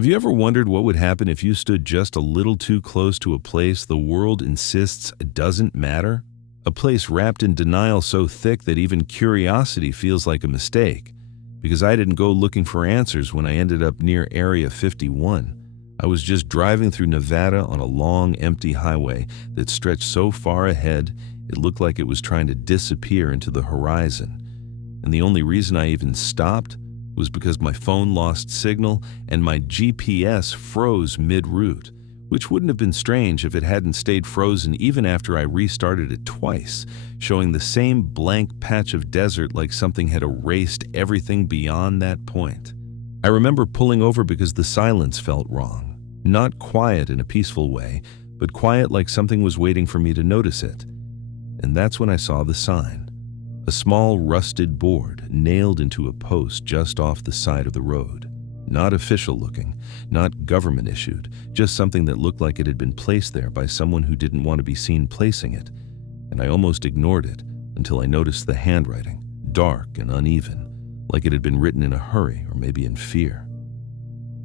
Have you ever wondered what would happen if you stood just a little too close to a place the world insists doesn't matter? A place wrapped in denial so thick that even curiosity feels like a mistake. Because I didn't go looking for answers when I ended up near Area 51. I was just driving through Nevada on a long, empty highway that stretched so far ahead it looked like it was trying to disappear into the horizon. And the only reason I even stopped was because my phone lost signal and my GPS froze mid-route, which wouldn't have been strange if it hadn't stayed frozen even after I restarted it twice, showing the same blank patch of desert like something had erased everything beyond that point. I remember pulling over because the silence felt wrong. Not quiet in a peaceful way, but quiet like something was waiting for me to notice it. And that's when I saw the sign. A small rusted board nailed into a post just off the side of the road. Not official looking, not government issued, just something that looked like it had been placed there by someone who didn't want to be seen placing it. And I almost ignored it until I noticed the handwriting, dark and uneven, like it had been written in a hurry or maybe in fear.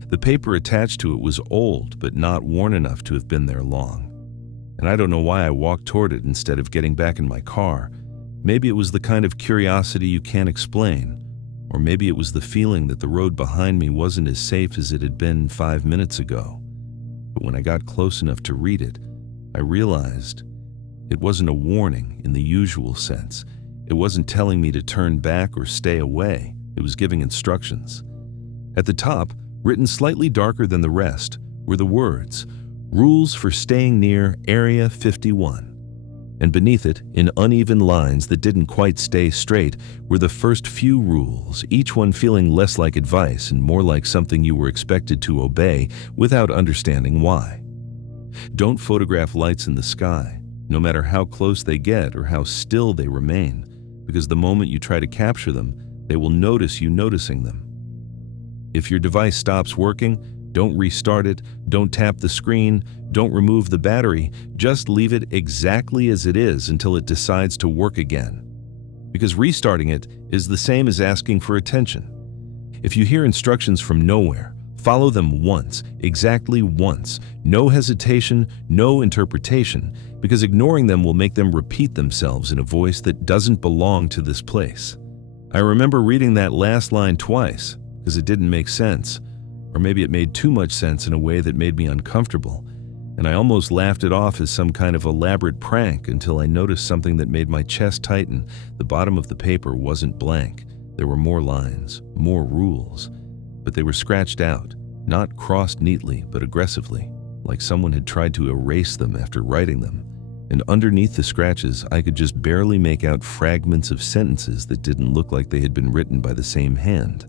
The paper attached to it was old but not worn enough to have been there long. And I don't know why I walked toward it instead of getting back in my car. Maybe it was the kind of curiosity you can't explain, or maybe it was the feeling that the road behind me wasn't as safe as it had been 5 minutes ago. But when I got close enough to read it, I realized it wasn't a warning in the usual sense. It wasn't telling me to turn back or stay away. It was giving instructions. At the top, written slightly darker than the rest, were the words, "Rules for staying near Area 51." And beneath it, in uneven lines that didn't quite stay straight, were the first few rules, each one feeling less like advice and more like something you were expected to obey without understanding why. Don't photograph lights in the sky, no matter how close they get or how still they remain, because the moment you try to capture them, they will notice you noticing them. If your device stops working, don't restart it, don't tap the screen, don't remove the battery, just leave it exactly as it is until it decides to work again. Because restarting it is the same as asking for attention. If you hear instructions from nowhere, follow them once, exactly once, no hesitation, no interpretation, because ignoring them will make them repeat themselves in a voice that doesn't belong to this place. I remember reading that last line twice, because it didn't make sense. Or maybe it made too much sense in a way that made me uncomfortable, and I almost laughed it off as some kind of elaborate prank until I noticed something that made my chest tighten. The bottom of the paper wasn't blank. There were more lines, more rules, but they were scratched out, not crossed neatly but aggressively, like someone had tried to erase them after writing them. And underneath the scratches, I could just barely make out fragments of sentences that didn't look like they had been written by the same hand.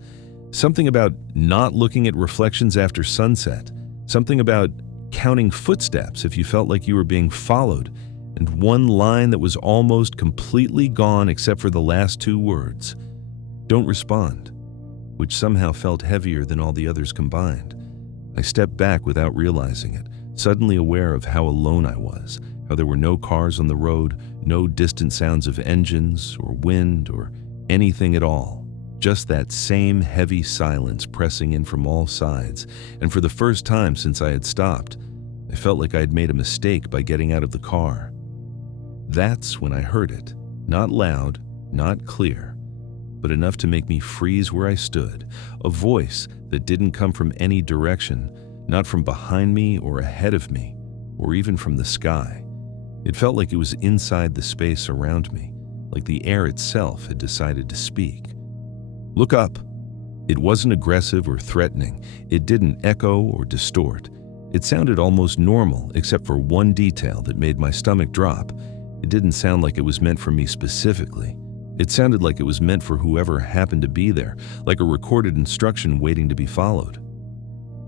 Something about not looking at reflections after sunset. Something about counting footsteps if you felt like you were being followed. And one line that was almost completely gone except for the last two words. Don't respond, which somehow felt heavier than all the others combined. I stepped back without realizing it, suddenly aware of how alone I was, how there were no cars on the road, no distant sounds of engines or wind or anything at all. Just that same heavy silence pressing in from all sides, and for the first time since I had stopped, I felt like I had made a mistake by getting out of the car. That's when I heard it, not loud, not clear, but enough to make me freeze where I stood, a voice that didn't come from any direction, not from behind me or ahead of me, or even from the sky. It felt like it was inside the space around me, like the air itself had decided to speak. Look up. It wasn't aggressive or threatening. It didn't echo or distort. It sounded almost normal, except for one detail that made my stomach drop. It didn't sound like it was meant for me specifically. It sounded like it was meant for whoever happened to be there, like a recorded instruction waiting to be followed.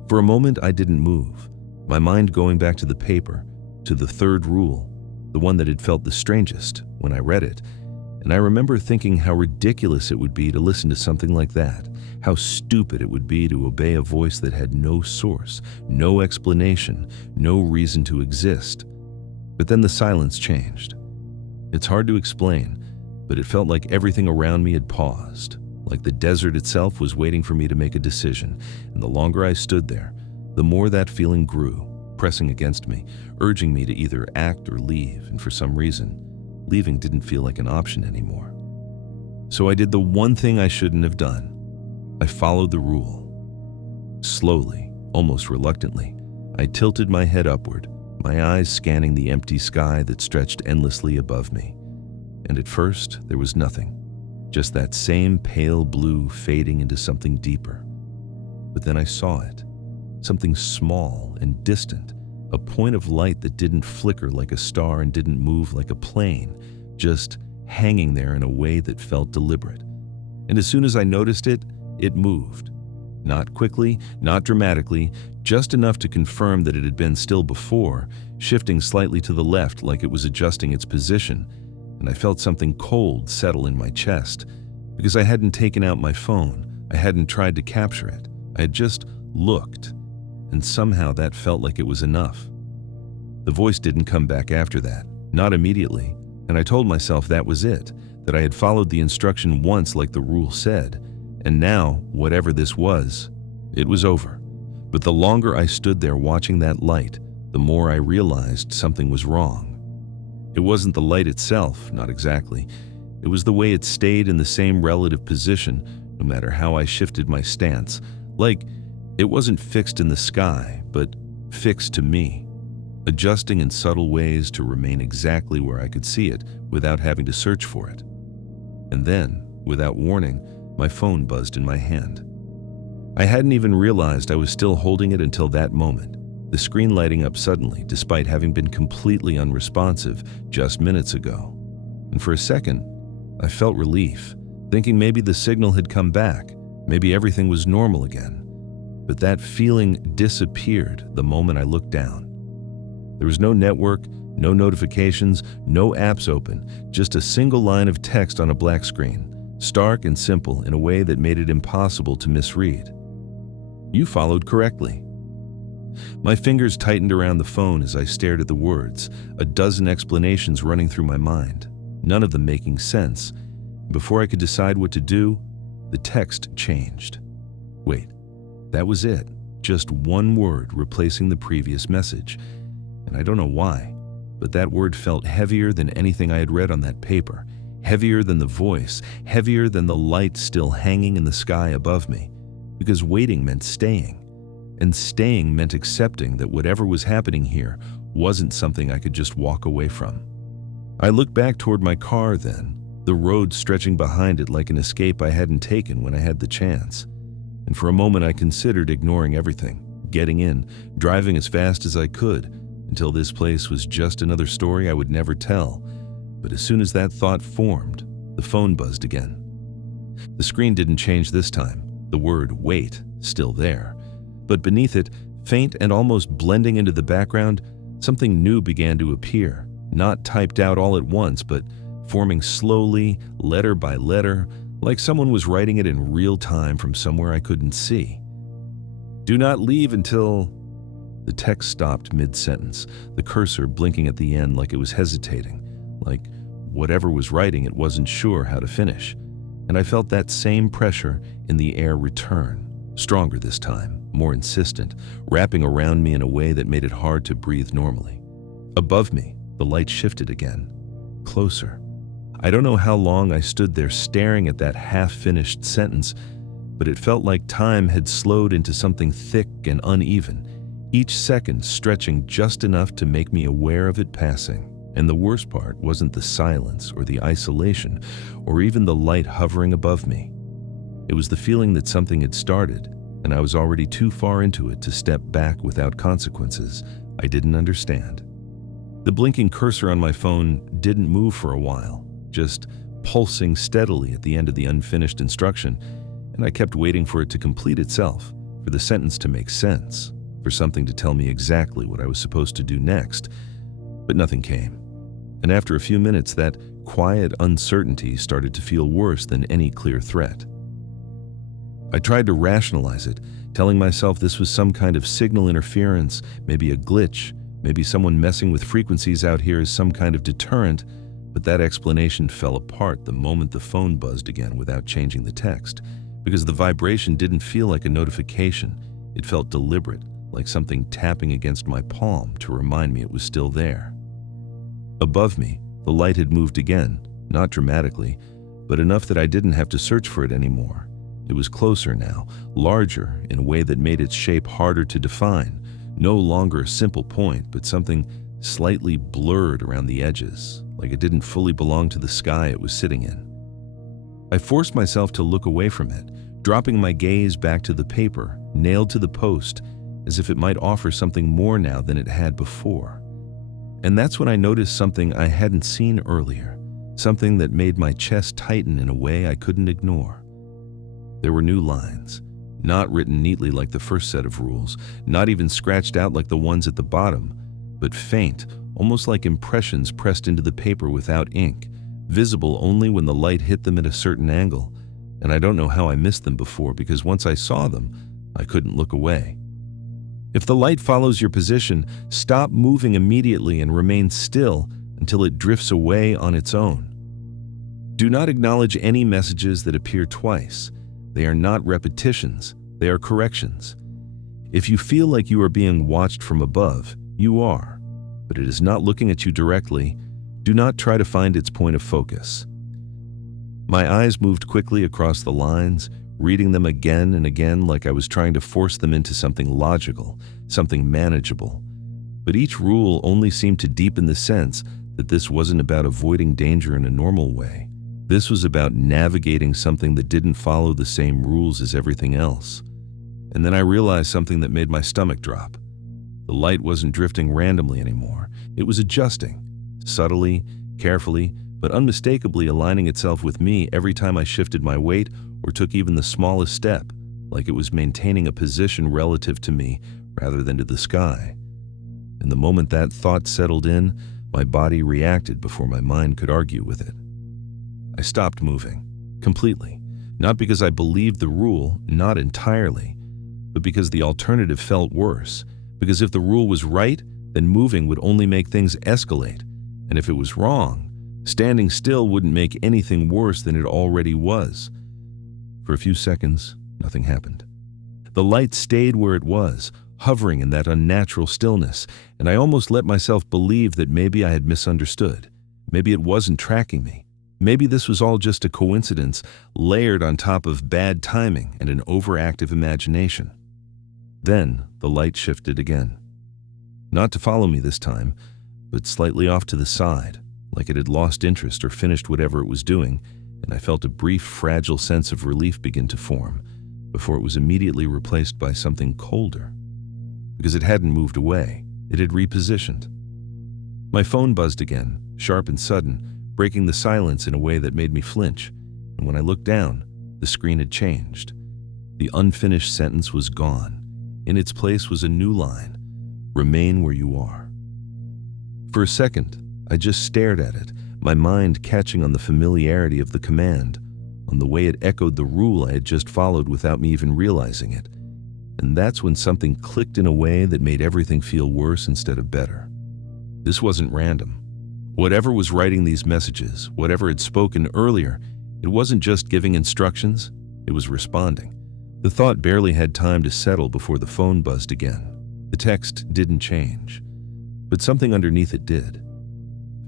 For a moment, I didn't move, my mind going back to the paper, to the third rule, the one that had felt the strangest when I read it. And I remember thinking how ridiculous it would be to listen to something like that, how stupid it would be to obey a voice that had no source, no explanation, no reason to exist. But then the silence changed. It's hard to explain, but it felt like everything around me had paused, like the desert itself was waiting for me to make a decision, and the longer I stood there, the more that feeling grew, pressing against me, urging me to either act or leave, and for some reason, leaving didn't feel like an option anymore. So I did the one thing I shouldn't have done. I followed the rule. Slowly, almost reluctantly, I tilted my head upward, my eyes scanning the empty sky that stretched endlessly above me. And at first, there was nothing, just that same pale blue fading into something deeper. But then I saw it, something small and distant, a point of light that didn't flicker like a star and didn't move like a plane, just hanging there in a way that felt deliberate. And as soon as I noticed it, it moved. Not quickly, not dramatically, just enough to confirm that it had been still before, shifting slightly to the left like it was adjusting its position, and I felt something cold settle in my chest. Because I hadn't taken out my phone, I hadn't tried to capture it, I had just looked, and somehow that felt like it was enough. The voice didn't come back after that, not immediately, and I told myself that was it, that I had followed the instruction once like the rule said, and now, whatever this was, it was over. But the longer I stood there watching that light, the more I realized something was wrong. It wasn't the light itself, not exactly. It was the way it stayed in the same relative position, no matter how I shifted my stance. Like, it wasn't fixed in the sky, but fixed to me, adjusting in subtle ways to remain exactly where I could see it without having to search for it. And then, without warning, my phone buzzed in my hand. I hadn't even realized I was still holding it until that moment, the screen lighting up suddenly despite having been completely unresponsive just minutes ago. And for a second, I felt relief, thinking maybe the signal had come back, maybe everything was normal again. But that feeling disappeared the moment I looked down. There was no network, no notifications, no apps open, just a single line of text on a black screen, stark and simple in a way that made it impossible to misread. You followed correctly. My fingers tightened around the phone as I stared at the words, a dozen explanations running through my mind, none of them making sense. Before I could decide what to do, the text changed. Wait, that was it, just one word replacing the previous message. And I don't know why, but that word felt heavier than anything I had read on that paper, heavier than the voice, heavier than the light still hanging in the sky above me, because waiting meant staying, and staying meant accepting that whatever was happening here wasn't something I could just walk away from. I looked back toward my car then, the road stretching behind it like an escape I hadn't taken when I had the chance. And for a moment I considered ignoring everything, getting in, driving as fast as I could, until this place was just another story I would never tell. But as soon as that thought formed, the phone buzzed again. The screen didn't change this time, the word wait still there. But beneath it, faint and almost blending into the background, something new began to appear, not typed out all at once, but forming slowly, letter by letter, like someone was writing it in real time from somewhere I couldn't see. Do not leave until... The text stopped mid-sentence, the cursor blinking at the end like it was hesitating, like whatever was writing it wasn't sure how to finish. And I felt that same pressure in the air return, stronger this time, more insistent, wrapping around me in a way that made it hard to breathe normally. Above me, the light shifted again, closer. I don't know how long I stood there staring at that half-finished sentence, but it felt like time had slowed into something thick and uneven, each second stretching just enough to make me aware of it passing. And the worst part wasn't the silence or the isolation or even the light hovering above me. It was the feeling that something had started, and I was already too far into it to step back without consequences I didn't understand. The blinking cursor on my phone didn't move for a while, just pulsing steadily at the end of the unfinished instruction, and I kept waiting for it to complete itself, for the sentence to make sense, for something to tell me exactly what I was supposed to do next. But nothing came. And after a few minutes, that quiet uncertainty started to feel worse than any clear threat. I tried to rationalize it, telling myself this was some kind of signal interference, maybe a glitch, maybe someone messing with frequencies out here as some kind of deterrent, but that explanation fell apart the moment the phone buzzed again without changing the text, because the vibration didn't feel like a notification. It felt deliberate, like something tapping against my palm to remind me it was still there. Above me, the light had moved again, not dramatically, but enough that I didn't have to search for it anymore. It was closer now, larger in a way that made its shape harder to define, no longer a simple point, but something slightly blurred around the edges, like it didn't fully belong to the sky it was sitting in. I forced myself to look away from it, dropping my gaze back to the paper, nailed to the post, as if it might offer something more now than it had before. And that's when I noticed something I hadn't seen earlier, something that made my chest tighten in a way I couldn't ignore. There were new lines, not written neatly like the first set of rules, not even scratched out like the ones at the bottom, but faint, almost like impressions pressed into the paper without ink, visible only when the light hit them at a certain angle. And I don't know how I missed them before, because once I saw them, I couldn't look away. If the light follows your position, stop moving immediately and remain still until it drifts away on its own. Do not acknowledge any messages that appear twice. They are not repetitions, they are corrections. If you feel like you are being watched from above, you are, but it is not looking at you directly. Do not try to find its point of focus. My eyes moved quickly across the lines, reading them again and again like I was trying to force them into something logical, something manageable. But each rule only seemed to deepen the sense that this wasn't about avoiding danger in a normal way. This was about navigating something that didn't follow the same rules as everything else. And then I realized something that made my stomach drop. The light wasn't drifting randomly anymore. It was adjusting, subtly, carefully, but unmistakably aligning itself with me every time I shifted my weight or took even the smallest step, like it was maintaining a position relative to me rather than to the sky. And the moment that thought settled in, my body reacted before my mind could argue with it. I stopped moving, completely, not because I believed the rule, not entirely, but because the alternative felt worse, because if the rule was right, then moving would only make things escalate, and if it was wrong, standing still wouldn't make anything worse than it already was. For a few seconds, nothing happened. The light stayed where it was, hovering in that unnatural stillness, and I almost let myself believe that maybe I had misunderstood. Maybe it wasn't tracking me. Maybe this was all just a coincidence layered on top of bad timing and an overactive imagination. Then the light shifted again. Not to follow me this time, but slightly off to the side, like it had lost interest or finished whatever it was doing, and I felt a brief, fragile sense of relief begin to form, before it was immediately replaced by something colder. Because it hadn't moved away, it had repositioned. My phone buzzed again, sharp and sudden, breaking the silence in a way that made me flinch, and when I looked down, the screen had changed. The unfinished sentence was gone. In its place was a new line: remain where you are. For a second, I just stared at it, my mind catching on the familiarity of the command, on the way it echoed the rule I had just followed without me even realizing it. And that's when something clicked in a way that made everything feel worse instead of better. This wasn't random. Whatever was writing these messages, whatever had spoken earlier, it wasn't just giving instructions, it was responding. The thought barely had time to settle before the phone buzzed again. The text didn't change, but something underneath it did.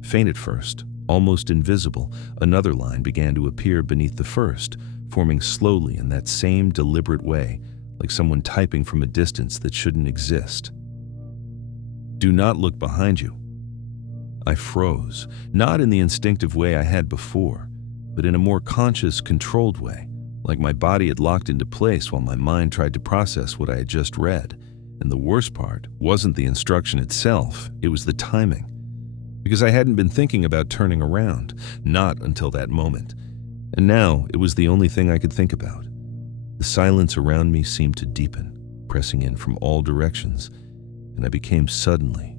Faint at first, almost invisible, another line began to appear beneath the first, forming slowly in that same deliberate way, like someone typing from a distance that shouldn't exist. Do not look behind you. I froze, not in the instinctive way I had before, but in a more conscious, controlled way, like my body had locked into place while my mind tried to process what I had just read. And the worst part wasn't the instruction itself, it was the timing. Because I hadn't been thinking about turning around, not until that moment. And now it was the only thing I could think about. The silence around me seemed to deepen, pressing in from all directions, and I became suddenly,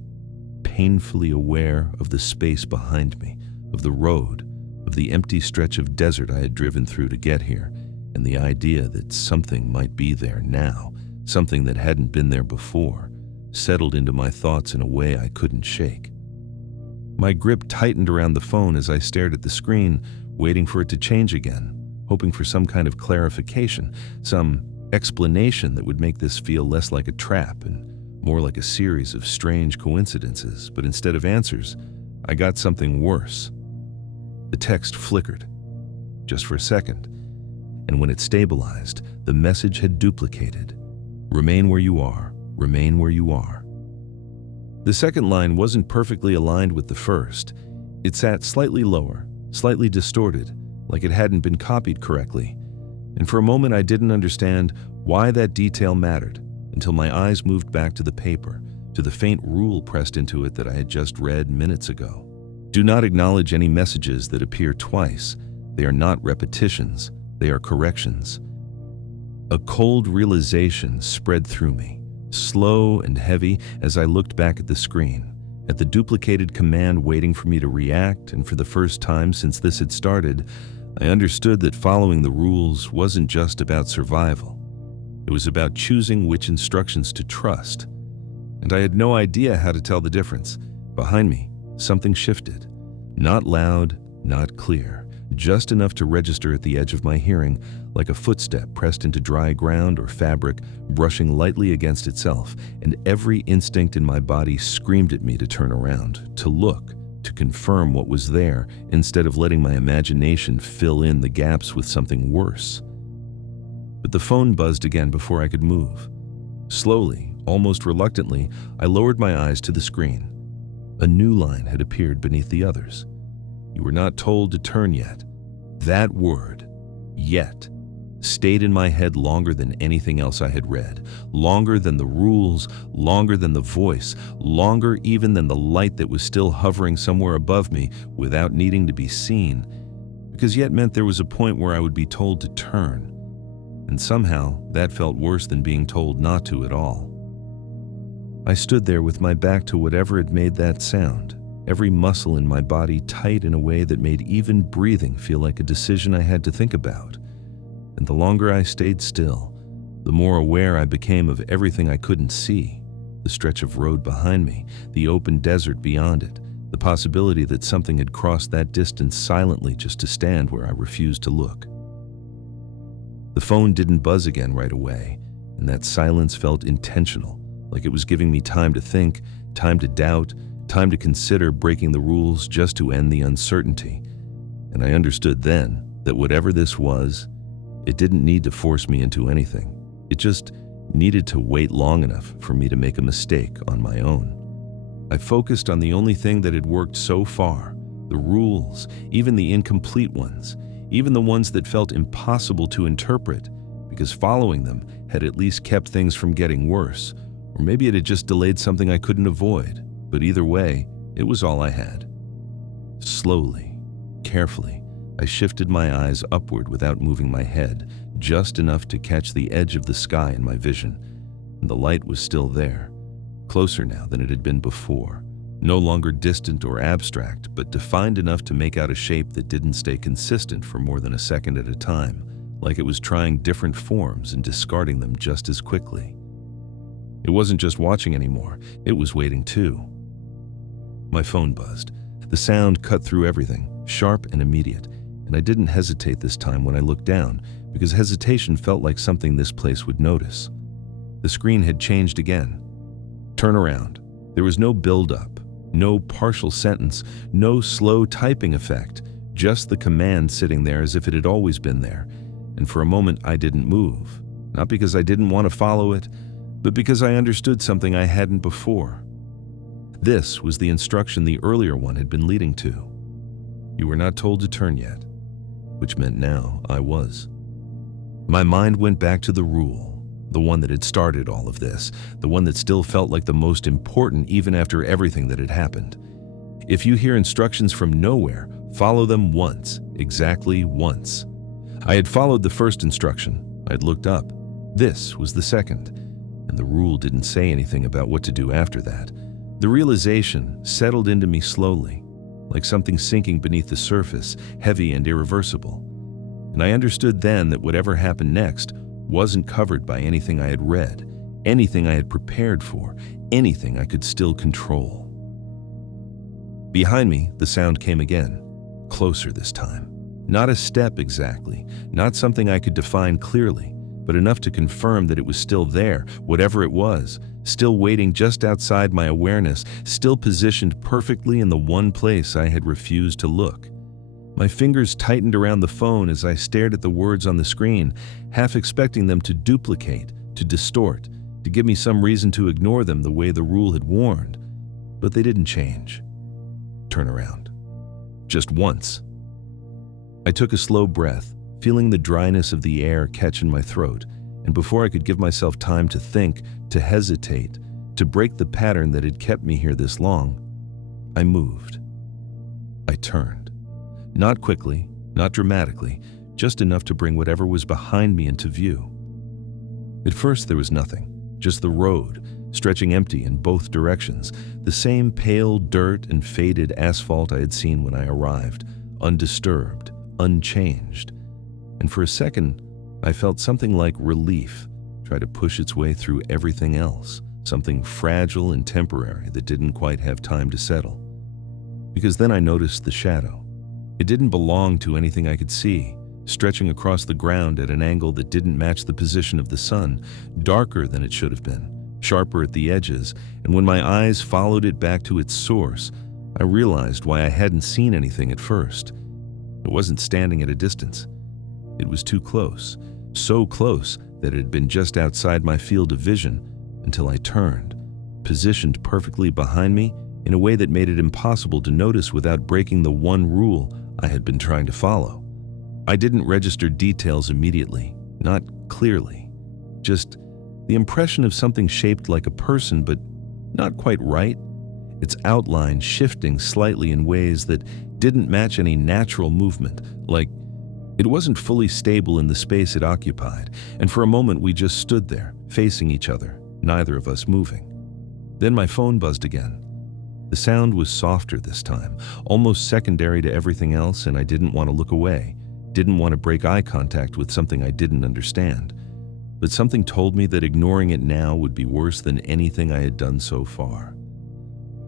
painfully aware of the space behind me, of the road, of the empty stretch of desert I had driven through to get here, and the idea that something might be there now, something that hadn't been there before, settled into my thoughts in a way I couldn't shake. My grip tightened around the phone as I stared at the screen, waiting for it to change again, hoping for some kind of clarification, some explanation that would make this feel less like a trap and more like a series of strange coincidences, but instead of answers, I got something worse. The text flickered, just for a second, and when it stabilized, the message had duplicated. Remain where you are, remain where you are. The second line wasn't perfectly aligned with the first. It sat slightly lower, slightly distorted, like it hadn't been copied correctly. And for a moment I didn't understand why that detail mattered, until my eyes moved back to the paper, to the faint rule pressed into it that I had just read minutes ago. Do not acknowledge any messages that appear twice. They are not repetitions, they are corrections. A cold realization spread through me, slow and heavy as I looked back at the screen, at the duplicated command waiting for me to react, and for the first time since this had started, I understood that following the rules wasn't just about survival. It was about choosing which instructions to trust. And I had no idea how to tell the difference. Behind me, something shifted. Not loud, not clear, just enough to register at the edge of my hearing, like a footstep pressed into dry ground or fabric brushing lightly against itself, and every instinct in my body screamed at me to turn around, to look, to confirm what was there, instead of letting my imagination fill in the gaps with something worse. But the phone buzzed again before I could move. Slowly, almost reluctantly, I lowered my eyes to the screen. A new line had appeared beneath the others. You were not told to turn yet. That word, yet, stayed in my head longer than anything else I had read, longer than the rules, longer than the voice, longer even than the light that was still hovering somewhere above me without needing to be seen, because yet meant there was a point where I would be told to turn. And somehow that felt worse than being told not to at all. I stood there with my back to whatever had made that sound, every muscle in my body tight in a way that made even breathing feel like a decision I had to think about. And the longer I stayed still, the more aware I became of everything I couldn't see, the stretch of road behind me, the open desert beyond it, the possibility that something had crossed that distance silently just to stand where I refused to look. The phone didn't buzz again right away, and that silence felt intentional, like it was giving me time to think, time to doubt, time to consider breaking the rules just to end the uncertainty. And I understood then that whatever this was, it didn't need to force me into anything. It just needed to wait long enough for me to make a mistake on my own. I focused on the only thing that had worked so far, the rules, even the incomplete ones, even the ones that felt impossible to interpret, because following them had at least kept things from getting worse, or maybe it had just delayed something I couldn't avoid. But either way, it was all I had. Slowly, carefully, I shifted my eyes upward without moving my head, just enough to catch the edge of the sky in my vision, and the light was still there, closer now than it had been before. No longer distant or abstract, but defined enough to make out a shape that didn't stay consistent for more than a second at a time, like it was trying different forms and discarding them just as quickly. It wasn't just watching anymore, it was waiting too. My phone buzzed. The sound cut through everything, sharp and immediate, and I didn't hesitate this time when I looked down, because hesitation felt like something this place would notice. The screen had changed again. Turn around. There was no build-up. No partial sentence, no slow typing effect, just the command sitting there as if it had always been there. And for a moment I didn't move, not because I didn't want to follow it, but because I understood something I hadn't before. This was the instruction the earlier one had been leading to. You were not told to turn yet, which meant now I was. My mind went back to the rule. The one that had started all of this, the one that still felt like the most important even after everything that had happened. If you hear instructions from nowhere, follow them once, exactly once. I had followed the first instruction. I'd looked up. This was the second, and the rule didn't say anything about what to do after that. The realization settled into me slowly, like something sinking beneath the surface, heavy and irreversible. And I understood then that whatever happened next wasn't covered by anything I had read, anything I had prepared for, anything I could still control. Behind me, the sound came again, closer this time. Not a step exactly, not something I could define clearly, but but enough to confirm that it was still there, whatever it was, still waiting just outside my awareness, still positioned perfectly in the one place I had refused to look. My fingers tightened around the phone as I stared at the words on the screen, half expecting them to duplicate, to distort, to give me some reason to ignore them the way the rule had warned. But they didn't change. Turn around. Just once. I took a slow breath, feeling the dryness of the air catch in my throat, and before I could give myself time to think, to hesitate, to break the pattern that had kept me here this long, I moved. I turned. Not quickly, not dramatically, just enough to bring whatever was behind me into view. At first there was nothing, just the road, stretching empty in both directions, the same pale dirt and faded asphalt I had seen when I arrived, undisturbed, unchanged. And for a second, I felt something like relief try to push its way through everything else, something fragile and temporary that didn't quite have time to settle. Because then I noticed the shadow. It didn't belong to anything I could see, stretching across the ground at an angle that didn't match the position of the sun, darker than it should have been, sharper at the edges, and when my eyes followed it back to its source, I realized why I hadn't seen anything at first. It wasn't standing at a distance. It was too close, so close that it had been just outside my field of vision until I turned, positioned perfectly behind me in a way that made it impossible to notice without breaking the one rule I had been trying to follow. I didn't register details immediately, not clearly, just the impression of something shaped like a person but not quite right, its outline shifting slightly in ways that didn't match any natural movement, like it wasn't fully stable in the space it occupied, and for a moment we just stood there, facing each other, neither of us moving. Then my phone buzzed again. The sound was softer this time, almost secondary to everything else, and I didn't want to look away, didn't want to break eye contact with something I didn't understand. But something told me that ignoring it now would be worse than anything I had done so far.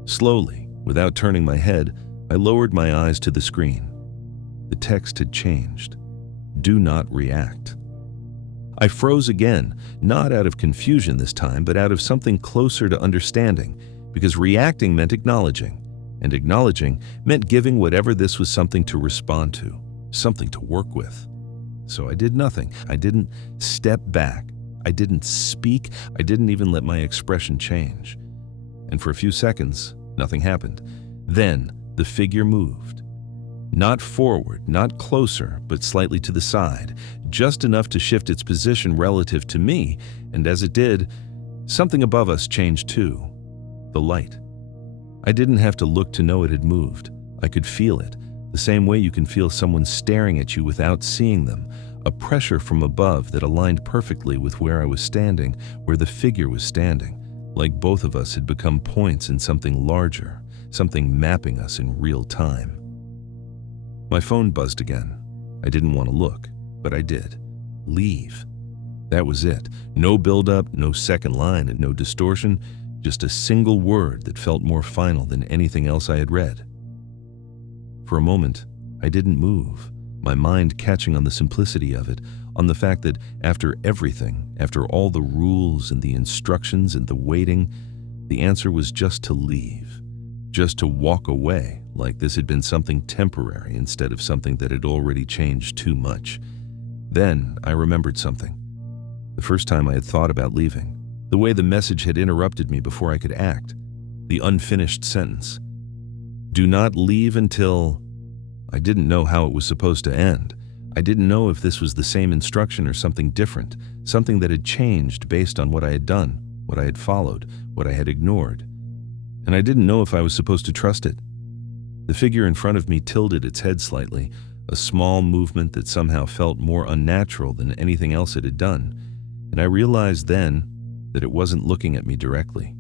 Slowly, without turning my head, I lowered my eyes to the screen. The text had changed. Do not react. I froze again, not out of confusion this time, but out of something closer to understanding, because reacting meant acknowledging, and acknowledging meant giving whatever this was something to respond to, something to work with. So I did nothing. I didn't step back. I didn't speak. I didn't even let my expression change. And for a few seconds, nothing happened. Then the figure moved. Not forward, not closer, but slightly to the side, just enough to shift its position relative to me, and as it did, something above us changed too. The light. I didn't have to look to know it had moved. I could feel it, the same way you can feel someone staring at you without seeing them, a pressure from above that aligned perfectly with where I was standing, where the figure was standing, like both of us had become points in something larger, something mapping us in real time. My phone buzzed again. I didn't want to look, but I did. Leave. That was it. No build-up, no second line, and no distortion, just a single word that felt more final than anything else I had read. For a moment, I didn't move, my mind catching on the simplicity of it, on the fact that after everything, after all the rules and the instructions and the waiting, the answer was just to leave, just to walk away, like this had been something temporary instead of something that had already changed too much. Then I remembered something. The first time I had thought about leaving, the way the message had interrupted me before I could act, the unfinished sentence. Do not leave until... I didn't know how it was supposed to end. I didn't know if this was the same instruction or something different, something that had changed based on what I had done, what I had followed, what I had ignored. And I didn't know if I was supposed to trust it. The figure in front of me tilted its head slightly, a small movement that somehow felt more unnatural than anything else it had done, and I realized then that it wasn't looking at me directly.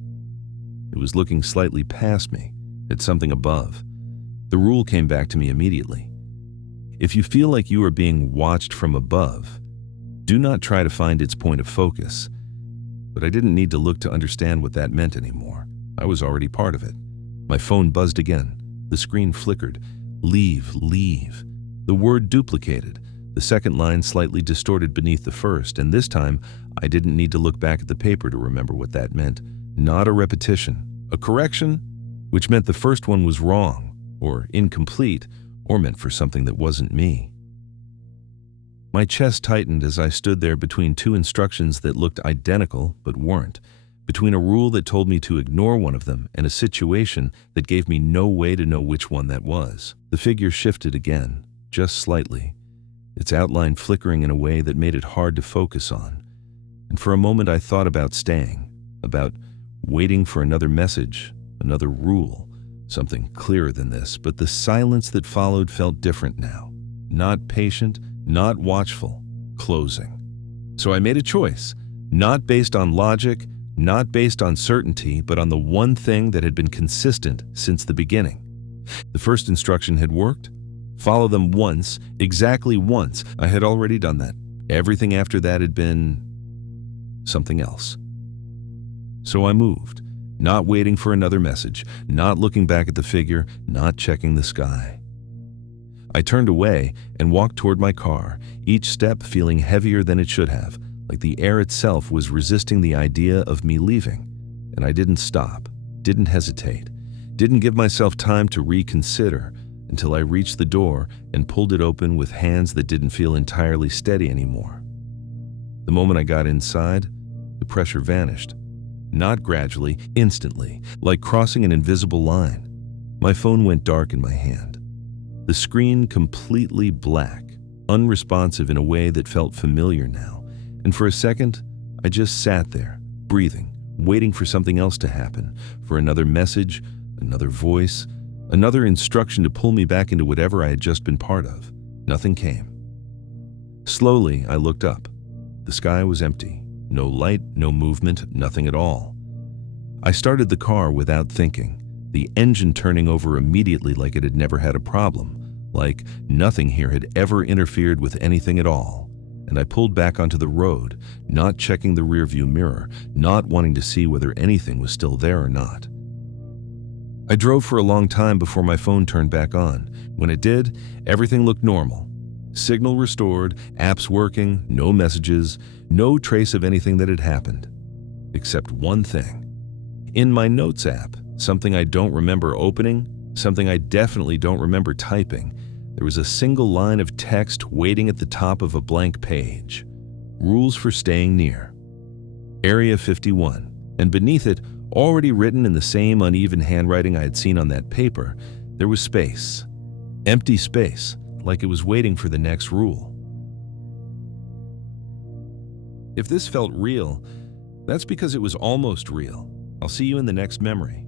It was looking slightly past me, at something above. The rule came back to me immediately. If you feel like you are being watched from above, do not try to find its point of focus. But I didn't need to look to understand what that meant anymore. I was already part of it. My phone buzzed again. The screen flickered. Leave, leave. The word duplicated, The second line slightly distorted beneath the first, and this time I didn't need to look back at the paper to remember what that meant. Not a repetition, a correction, which meant the first one was wrong, or incomplete, or meant for something that wasn't me. My chest tightened as I stood there between two instructions that looked identical but weren't, between a rule that told me to ignore one of them and a situation that gave me no way to know which one that was. The figure shifted again, just slightly, its outline flickering in a way that made it hard to focus on. And for a moment I thought about staying, about waiting for another message, another rule, something clearer than this, but the silence that followed felt different now. Not patient, not watchful, closing. So I made a choice, not based on logic, not based on certainty, but on the one thing that had been consistent since the beginning. The first instruction had worked. Follow them once, exactly once. I had already done that. Everything after that had been something else. So I moved, not waiting for another message, not looking back at the figure, not checking the sky. I turned away and walked toward my car, each step feeling heavier than it should have, like the air itself was resisting the idea of me leaving. And I didn't stop, didn't hesitate, didn't give myself time to reconsider until I reached the door and pulled it open with hands that didn't feel entirely steady anymore. The moment I got inside, the pressure vanished. Not gradually, instantly, like crossing an invisible line. My phone went dark in my hand. The screen completely black, unresponsive in a way that felt familiar now. And for a second, I just sat there, breathing, waiting for something else to happen, for another message, another voice, another instruction to pull me back into whatever I had just been part of. Nothing came. Slowly, I looked up. The sky was empty. No light, no movement, nothing at all. I started the car without thinking, the engine turning over immediately like it had never had a problem, like nothing here had ever interfered with anything at all. And I pulled back onto the road, not checking the rearview mirror, not wanting to see whether anything was still there or not. I drove for a long time before my phone turned back on. When it did, everything looked normal. Signal restored, apps working, no messages, no trace of anything that had happened. Except one thing. In my Notes app, something I don't remember opening, something I definitely don't remember typing, there was a single line of text waiting at the top of a blank page. Rules for staying near. Area 51. And beneath it, already written in the same uneven handwriting I had seen on that paper, there was space. Empty space, like it was waiting for the next rule. If this felt real, that's because it was almost real. I'll see you in the next memory.